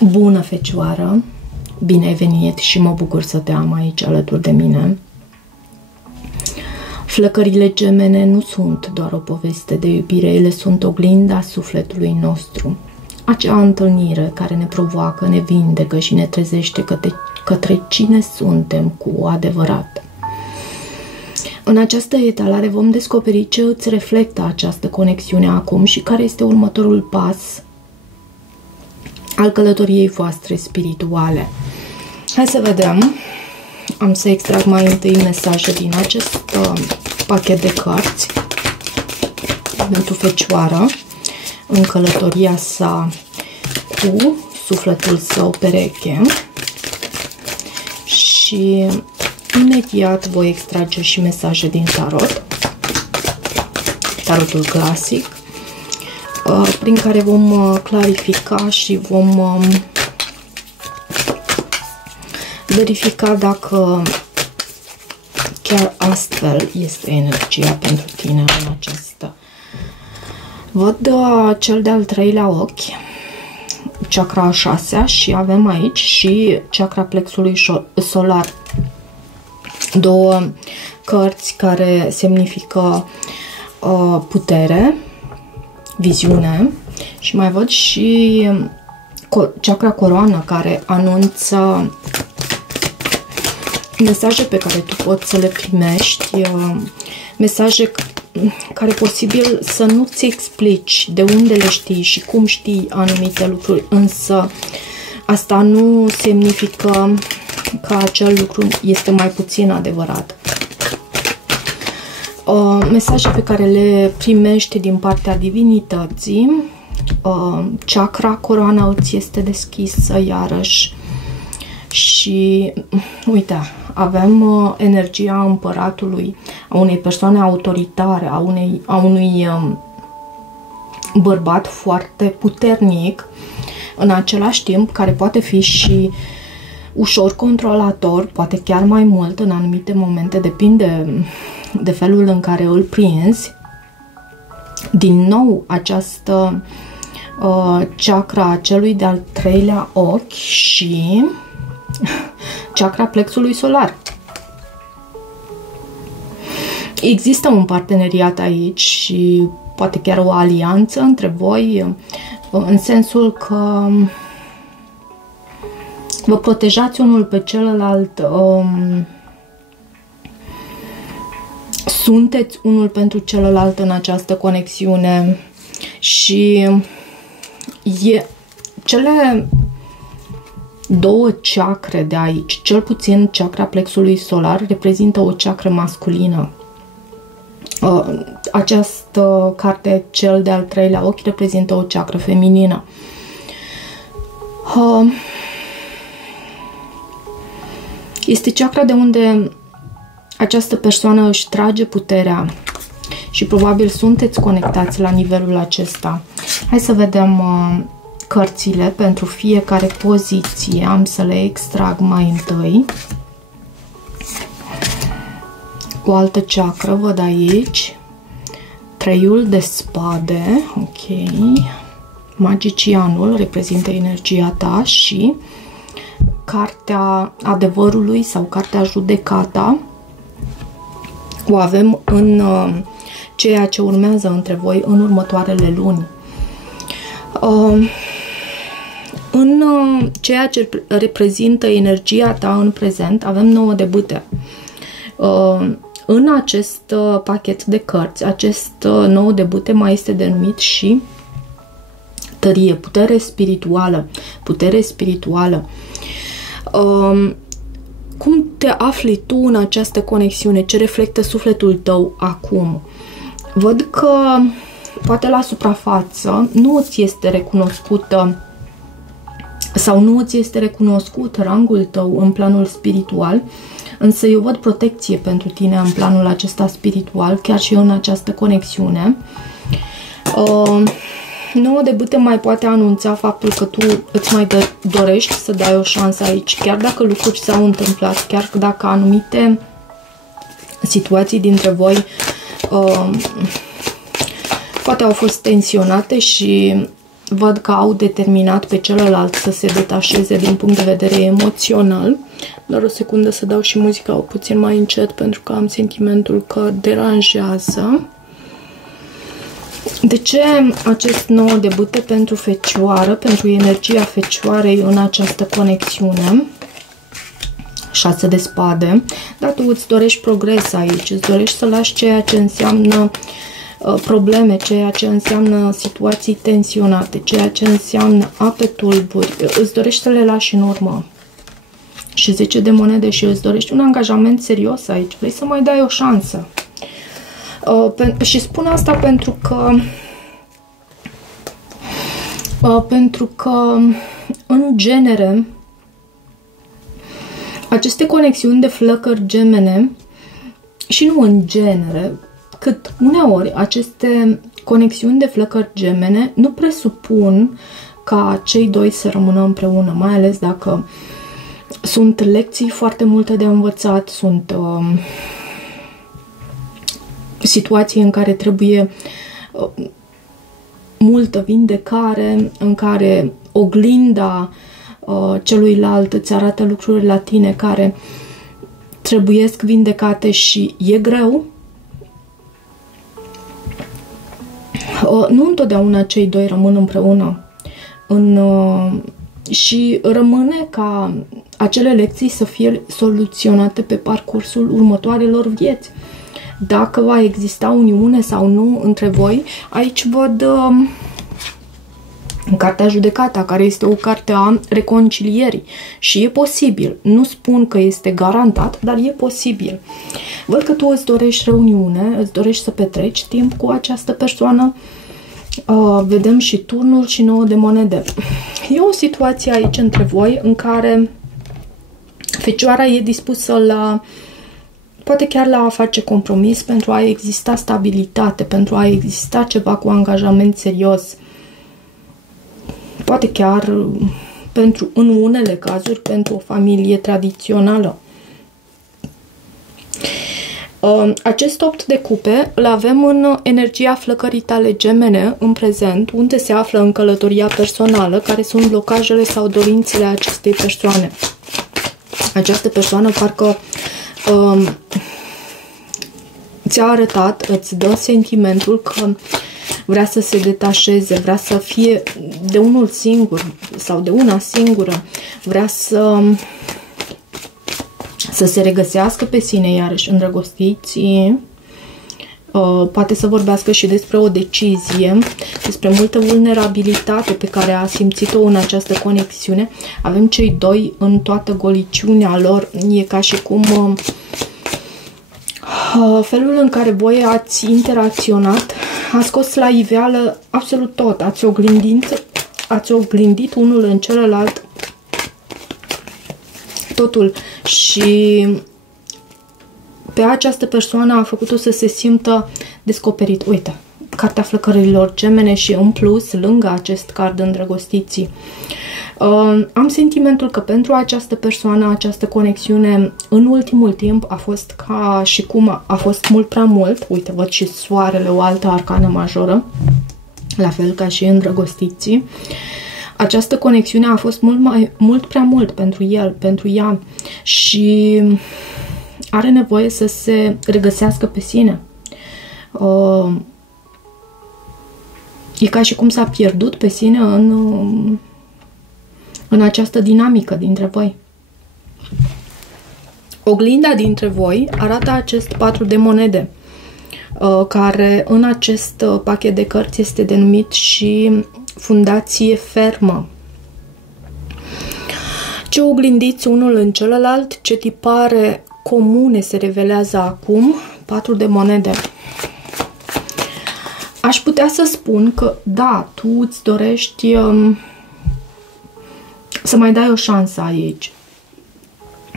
Bună, Fecioară! Bine ai venit și mă bucur să te am aici alături de mine. Flăcările gemene nu sunt doar o poveste de iubire, ele sunt oglinda sufletului nostru. Acea întâlnire care ne provoacă, ne vindecă și ne trezește către cine suntem cu adevărat. În această etalare vom descoperi ce îți reflectă această conexiune acum și care este următorul pas al călătoriei voastre spirituale. Hai să vedem. Am să extrag mai întâi mesaje din acest pachet de cărți pentru Fecioară în călătoria sa cu sufletul său pereche și imediat voi extrage și mesaje din tarot, tarotul clasic, prin care vom clarifica și vom verifica dacă chiar astfel este energia pentru tine în aceasta. Văd cel de-al treilea ochi, chakra a șasea, și avem aici și chakra plexului solar. Două cărți care semnifică putere, viziune, și mai văd și chakra coroană, care anunță mesaje pe care tu poți să le primești, mesaje care posibil să nu-ți explici de unde le știi și cum știi anumite lucruri, însă asta nu semnifică că acel lucru este mai puțin adevărat. Mesaje pe care le primești din partea divinității, chakra coroana îți este deschisă iarăși și uite, avem energia împăratului, a unei persoane autoritare, a unui bărbat foarte puternic, în același timp care poate fi și ușor controlator, poate chiar mai mult în anumite momente, depinde de felul în care îl prinzi. Din nou această chakra celui de-al treilea ochi și chakra plexului solar. Există un parteneriat aici și poate chiar o alianță între voi, în sensul că vă protejați unul pe celălalt, sunteți unul pentru celălalt în această conexiune și cele două chakre de aici, cel puțin chakra plexului solar, reprezintă o chakră masculină. Această carte, cel de-al treilea ochi, reprezintă o chakră feminină. Este chakra de unde această persoană își trage puterea și probabil sunteți conectați la nivelul acesta. Hai să vedem cărțile pentru fiecare poziție. Am să le extrag mai întâi. O altă chakră văd aici. Treiul de spade. Ok. Magicianul reprezintă energia ta și cartea adevărului sau cartea judecata o avem în ceea ce urmează între voi în următoarele luni. În ceea ce reprezintă energia ta în prezent avem 9 de bâte. În acest pachet de cărți, acest 9 de bâte mai este denumit și tărie, putere spirituală. Putere spirituală. Cum te afli tu în această conexiune? Ce reflectă sufletul tău acum? Văd că poate la suprafață nu îți este recunoscută sau nu îți este recunoscut rangul tău în planul spiritual, însă eu văd protecție pentru tine în planul acesta spiritual, chiar și în această conexiune. 9 de bâte mai poate anunța faptul că tu îți mai dorești să dai o șansă aici, chiar dacă lucruri s-au întâmplat, chiar dacă anumite situații dintre voi poate au fost tensionate și văd că au determinat pe celălalt să se detașeze din punct de vedere emoțional. Doar o secundă să dau și muzica puțin mai încet pentru că am sentimentul că deranjează. De ce acest 9 de bâte pentru Fecioară, pentru energia Fecioarei în această conexiune? 6 de spade. Dar tu îți dorești progres aici, îți dorești să lași ceea ce înseamnă probleme, ceea ce înseamnă situații tensionate, ceea ce înseamnă ape tulburi, îți dorești să le lași în urmă. Și 10 de monede și îți dorești un angajament serios aici, vrei să mai dai o șansă. Și spun asta pentru că în genere aceste conexiuni de flăcări gemene, și nu în genere, cât uneori aceste conexiuni de flăcări gemene nu presupun ca cei doi să rămână împreună, mai ales dacă sunt lecții foarte multe de învățat, sunt situații în care trebuie multă vindecare, în care oglinda celuilalt îți arată lucruri la tine care trebuiesc vindecate și e greu. Nu întotdeauna cei doi rămân împreună și rămâne ca acele lecții să fie soluționate pe parcursul următoarelor vieți. Dacă va exista uniune sau nu între voi, aici văd în Cartea Judecata, care este o carte a reconcilierii și e posibil. Nu spun că este garantat, dar e posibil. Văd că tu îți dorești reuniune, îți dorești să petreci timp cu această persoană. Vedem și turnul și 9 de monede. E o situație aici între voi în care Fecioara e dispusă la, poate chiar la a face compromis pentru a exista stabilitate, pentru a exista ceva cu angajament serios. Poate chiar pentru, în unele cazuri, pentru o familie tradițională. Acest 8 de cupe îl avem în energia flăcării tale gemene în prezent, unde se află în călătoria personală, care sunt blocajele sau dorințele acestei persoane. Această persoană parcă ți-a arătat, îți dă sentimentul că vrea să se detașeze, vrea să fie de unul singur sau de una singură, vrea să se regăsească pe sine, iarăși îndrăgostiții. Poate să vorbească și despre o decizie, despre multă vulnerabilitate pe care a simțit-o în această conexiune. Avem cei doi în toată goliciunea lor, e ca și cum felul în care voi ați interacționat a scos la iveală absolut tot, ați oglindit unul în celălalt totul și pe această persoană a făcut-o să se simtă descoperit. Uite, cartea flăcărilor gemene și în plus, lângă acest card îndrăgostiții, am sentimentul că pentru această persoană, această conexiune în ultimul timp a fost ca și cum a fost mult prea mult. Uite, văd și soarele, o altă arcană majoră, la fel ca și îndrăgostiții. Această conexiune a fost mult prea mult pentru el, pentru ea și are nevoie să se regăsească pe sine. E ca și cum s-a pierdut pe sine în această dinamică dintre voi. Oglinda dintre voi arată acest 4 de monede, care în acest pachet de cărți este denumit și fundație fermă. Ce oglindiți unul în celălalt, ce tipare comune se revelează acum, 4 de monede. Aș putea să spun că, da, tu îți dorești să mai dai o șansă aici.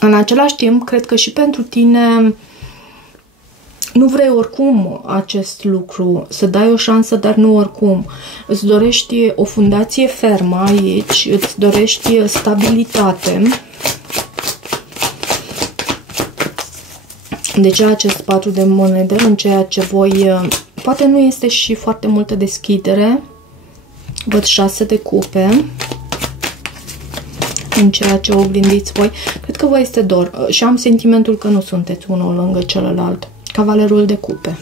În același timp, cred că și pentru tine nu vrei oricum acest lucru, să dai o șansă, dar nu oricum. Îți dorești o fundație fermă aici, îți dorești stabilitate. De ce acest 4 de monede în ceea ce voi... Poate nu este și foarte multă deschidere Văd 6 de cupe în ceea ce oglindiți voi. Cred că vă este dor și am sentimentul că nu sunteți unul lângă celălalt. Cavalerul de cupe.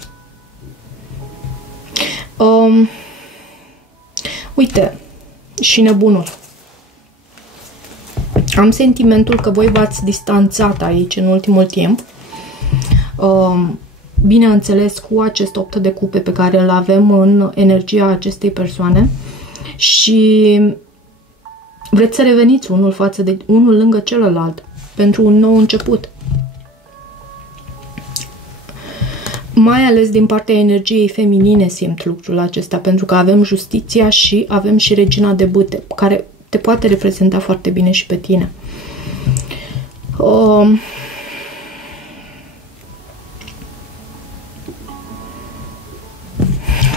Uite, și nebunul. Am sentimentul că voi v-ați distanțat aici în ultimul timp. Bineînțeles, cu acest 8 de cupe pe care îl avem în energia acestei persoane și vreți să reveniți unul față de unul lângă celălalt pentru un nou început. Mai ales din partea energiei feminine simt lucrul acesta, pentru că avem justiția și avem și regina de bâte, care te poate reprezenta foarte bine și pe tine.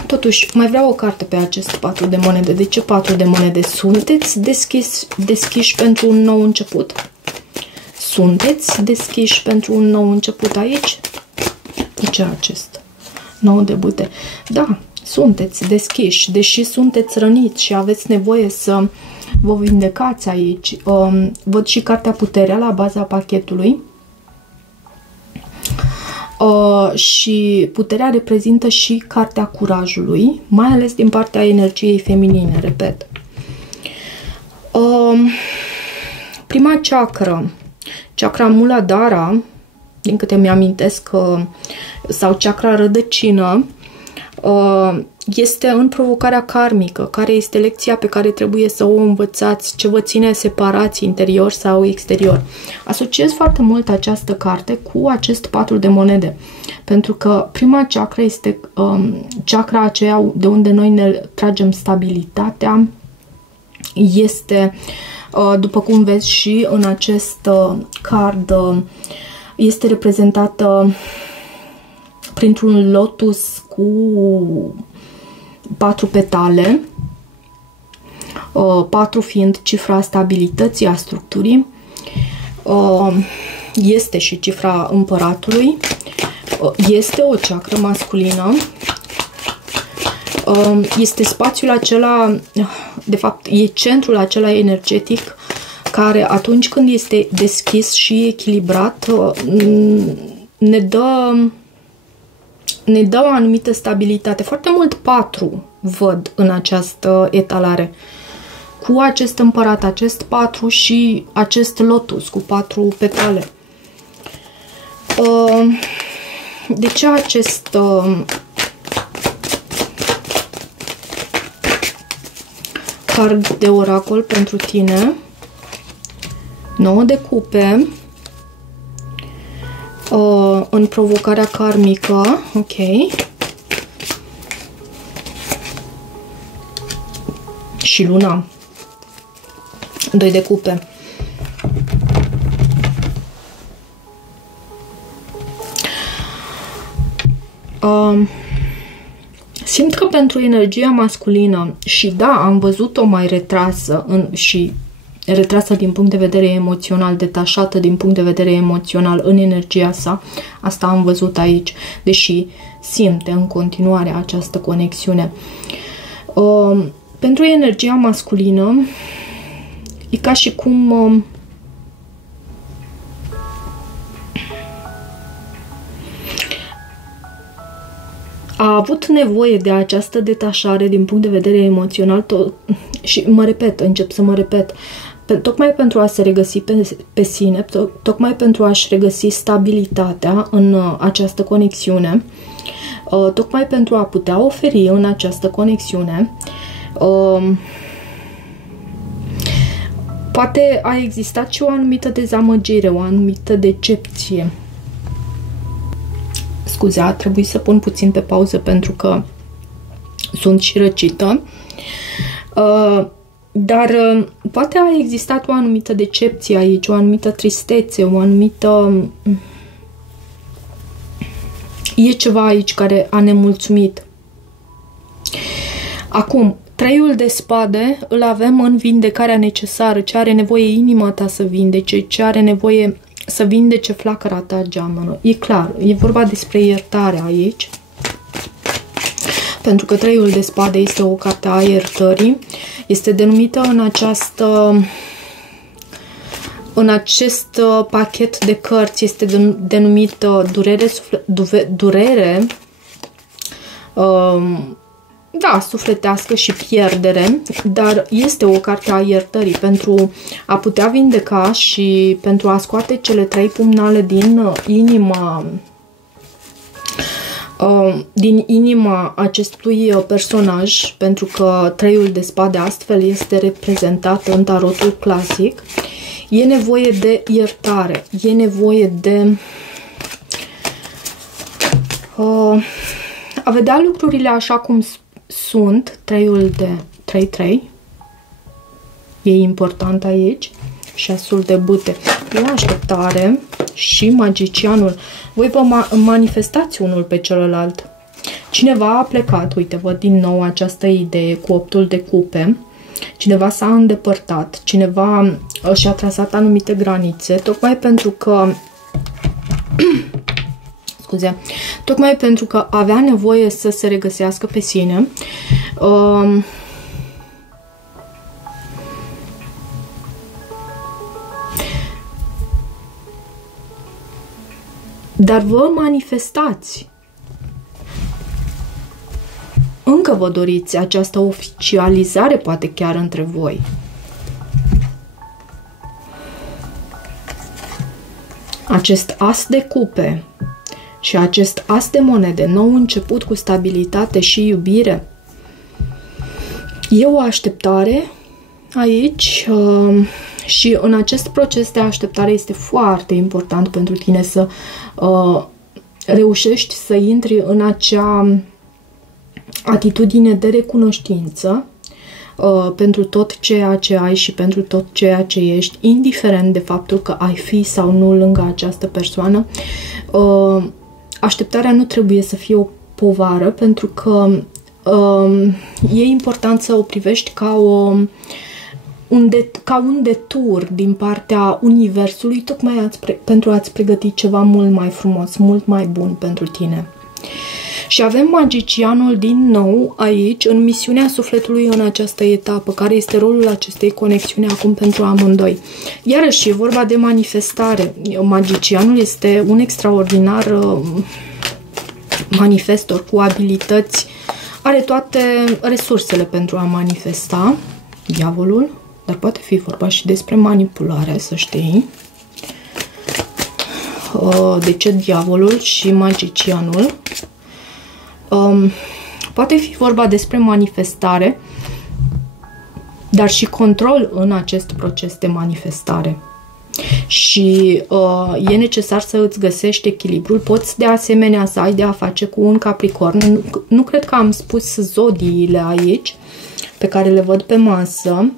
Totuși, mai vreau o carte pe acest 4 de monede. De ce 4 de monede? Sunteți deschiși pentru un nou început? Sunteți deschiși pentru un nou început aici? De ce acest 9 de bâte? Da, sunteți deschiși, deși sunteți răniți și aveți nevoie să vă vindecați aici. Văd și cartea Puterea la baza pachetului. Și puterea reprezintă și cartea curajului, mai ales din partea energiei feminine, repet. Prima chakră, chakra Muladhara, din câte mi-amintesc, sau chakra rădăcină, este în provocarea karmică, care este lecția pe care trebuie să o învățați, ce vă ține separați interior sau exterior. Asociez foarte mult această carte cu acest 4 de monede, pentru că prima chakra este chakra aceea de unde noi ne tragem stabilitatea, este, după cum vezi și în acest card, este reprezentată printr-un lotus cu 4 petale, 4 fiind cifra stabilității, a structurii, este și cifra împăratului, este o chakră masculină, este spațiul acela, de fapt e centrul acela energetic care atunci când este deschis și echilibrat ne dă o anumită stabilitate. Foarte mult 4 văd în această etalare. Cu acest împărat, acest 4 și acest lotus cu 4 petale. De ce acest card de oracol pentru tine? 9 de cupe. În provocarea karmică, ok. Și luna. 2 de cupe. Simt că pentru energia masculină, și da, am văzut-o mai retrasă și retrasă din punct de vedere emoțional, detașată din punct de vedere emoțional în energia sa, asta am văzut aici, deși simte în continuare această conexiune. Pentru energia masculină e ca și cum a avut nevoie de această detașare din punct de vedere emoțional și mă repet, încep să mă repet, tocmai pentru a se regăsi pe sine, tocmai pentru a-și regăsi stabilitatea în această conexiune, tocmai pentru a putea oferi în această conexiune. Poate a existat și o anumită dezamăgire, o anumită decepție. Scuze, a trebuit să pun puțin pe pauză pentru că sunt și răcită. Dar poate a existat o anumită decepție aici, o anumită tristețe, o anumită... E ceva aici care a nemulțumit. Acum, 3-ul de spade îl avem în vindecarea necesară, ce are nevoie inima ta să vindece, ce are nevoie să vindece flacăra ta geamănă. E clar, e vorba despre iertare aici. pentru că Treiul de Spade este o carte a iertării. Este denumită în acest pachet de cărți, este denumită durere, da, sufletească și pierdere, dar este o carte a iertării pentru a putea vindeca și pentru a scoate cele 3 pumnale din inima acestui personaj, pentru că Treiul de Spade astfel este reprezentat în tarotul clasic. E nevoie de iertare, e nevoie de a vedea lucrurile așa cum sunt. Treiul de 3-3 e important aici și Asul de Bâte. E o așteptare și Magicianul. Voi vă manifestați unul pe celălalt. Cineva a plecat, uite, văd din nou această idee cu 8-ul de cupe. Cineva s-a îndepărtat, cineva și-a trasat anumite granițe, tocmai pentru că scuze, tocmai pentru că avea nevoie să se regăsească pe sine. Dar vă manifestați. Încă vă doriți această oficializare, poate chiar între voi. Acest as de cupe și acest as de monede, nou început cu stabilitate și iubire. E o așteptare aici și în acest proces de așteptare este foarte important pentru tine să reușești să intri în acea atitudine de recunoștință pentru tot ceea ce ai și pentru tot ceea ce ești, indiferent de faptul că ai fi sau nu lângă această persoană. Așteptarea nu trebuie să fie o povară, pentru că e important să o privești ca un detur din partea Universului, tocmai pentru a-ți pregăti ceva mult mai frumos, mult mai bun pentru tine. Și avem Magicianul din nou aici, în misiunea sufletului în această etapă. Care este rolul acestei conexiuni acum pentru amândoi? Iarăși e vorba de manifestare. Magicianul este un extraordinar manifestor cu abilități. Are toate resursele pentru a manifesta. Diavolul, dar poate fi vorba și despre manipulare, să știi. De ce Diavolul și Magicianul? Poate fi vorba despre manifestare, dar și control în acest proces de manifestare. Și e necesar să îți găsești echilibrul. Poți de asemenea să ai de a face cu un Capricorn. Nu cred că am spus zodiile aici, pe care le văd pe masă.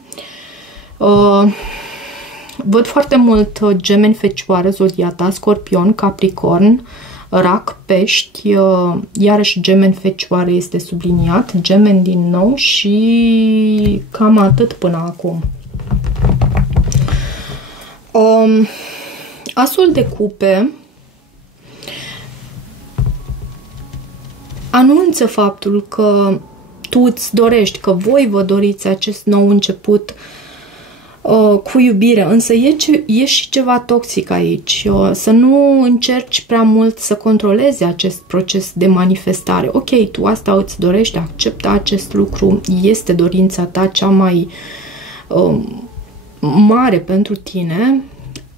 Văd foarte mult Gemeni, Fecioară, zodia ta, Scorpion, Capricorn, Rac, Pești, iarăși Gemeni, Fecioară este subliniat, Gemeni din nou și cam atât până acum. Asul de cupe anunță faptul că tu îți dorești, că voi vă doriți acest nou început cu iubire, însă e și ceva toxic aici. Să nu încerci prea mult să controlezi acest proces de manifestare. Ok, tu asta îți dorești, acceptă acest lucru, este dorința ta cea mai mare pentru tine,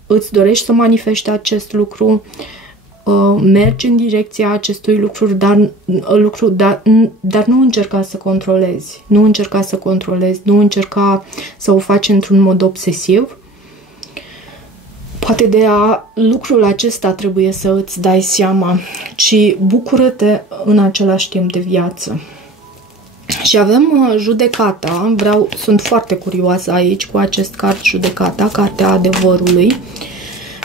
îți dorești să manifesti acest lucru, mergi în direcția acestui lucru, dar nu încerca să controlezi. Nu încerca să controlezi, nu încerca să o faci într-un mod obsesiv. Poate lucrul acesta trebuie să îți dai seama, ci bucură-te în același timp de viață. Și avem judecata. Sunt foarte curioasă aici cu acest card judecata, cartea adevărului,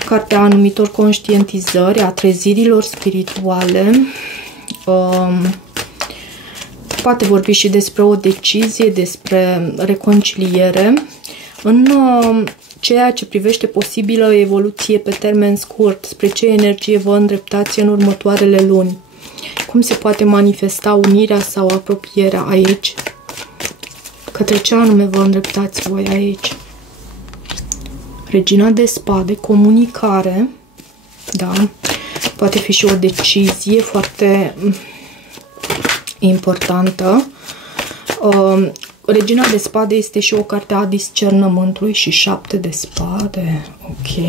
cartea anumitor conștientizări, a trezirilor spirituale. Poate vorbi și despre o decizie, despre reconciliere în ceea ce privește posibilă evoluție pe termen scurt, spre ce energie vă îndreptați în următoarele luni. Cum se poate manifesta unirea sau apropierea aici? Către ce anume vă îndreptați voi aici? Regina de spade, comunicare, da? Poate fi și o decizie foarte importantă. Regina de spade este și o carte a discernământului și 7 de spade. Ok.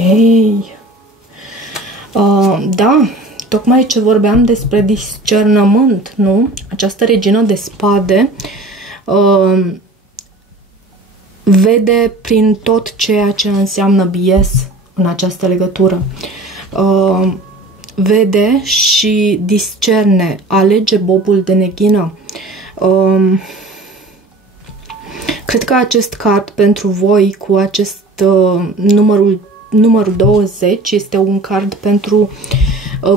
Da, tocmai ce vorbeam despre discernământ, nu? Această regină de spade vede prin tot ceea ce înseamnă bias în această legătură. Vede și discerne, alege bobul de neghină. Cred că acest card pentru voi cu acest numărul 20 este un card pentru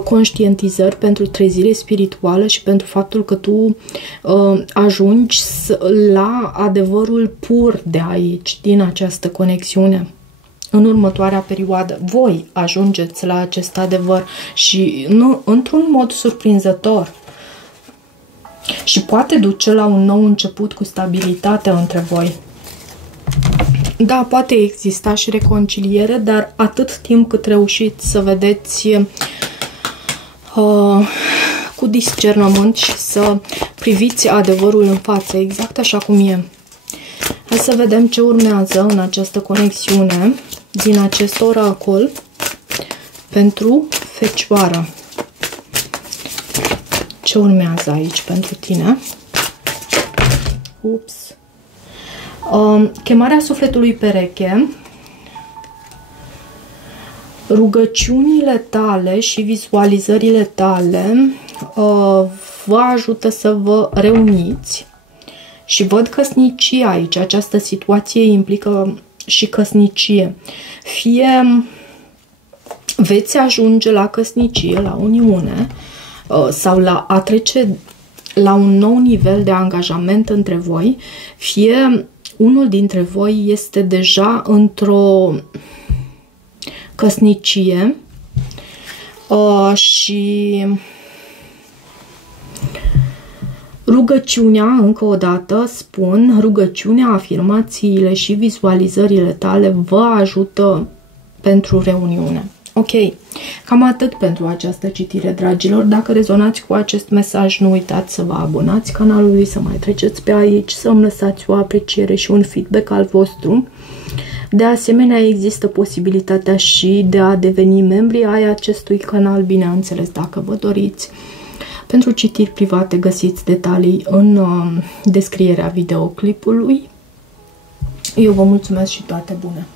conștientizări, pentru trezire spirituală și pentru faptul că tu ajungi la adevărul pur de aici, din această conexiune. În următoarea perioadă, voi ajungeți la acest adevăr și nu într-un mod surprinzător. Și poate duce la un nou început cu stabilitate între voi. Da, poate exista și reconciliere, dar atât timp cât reușiți să vedeți cu discernământ și să priviți adevărul în față, exact așa cum e. Hai să vedem ce urmează în această conexiune din acest oracol pentru Fecioară. Ce urmează aici pentru tine? Ups. Chemarea sufletului pereche. Rugăciunile tale și vizualizările tale vă ajută să vă reuniți și văd căsnicie aici. Această situație implică și căsnicie. Fie veți ajunge la căsnicie, la uniune, sau la a trece la un nou nivel de angajament între voi, fie unul dintre voi este deja într-o căsnicie și rugăciunea, încă o dată spun, rugăciunea, afirmațiile și vizualizările tale vă ajută pentru reuniune. Ok, cam atât pentru această citire, dragilor. Dacă rezonați cu acest mesaj, nu uitați să vă abonați canalului, să mai treceți pe aici, să îmi lăsați o apreciere și un feedback al vostru. De asemenea, există posibilitatea și de a deveni membri ai acestui canal, bineînțeles, dacă vă doriți. Pentru citiri private găsiți detalii în descrierea videoclipului. Eu vă mulțumesc și toate bune!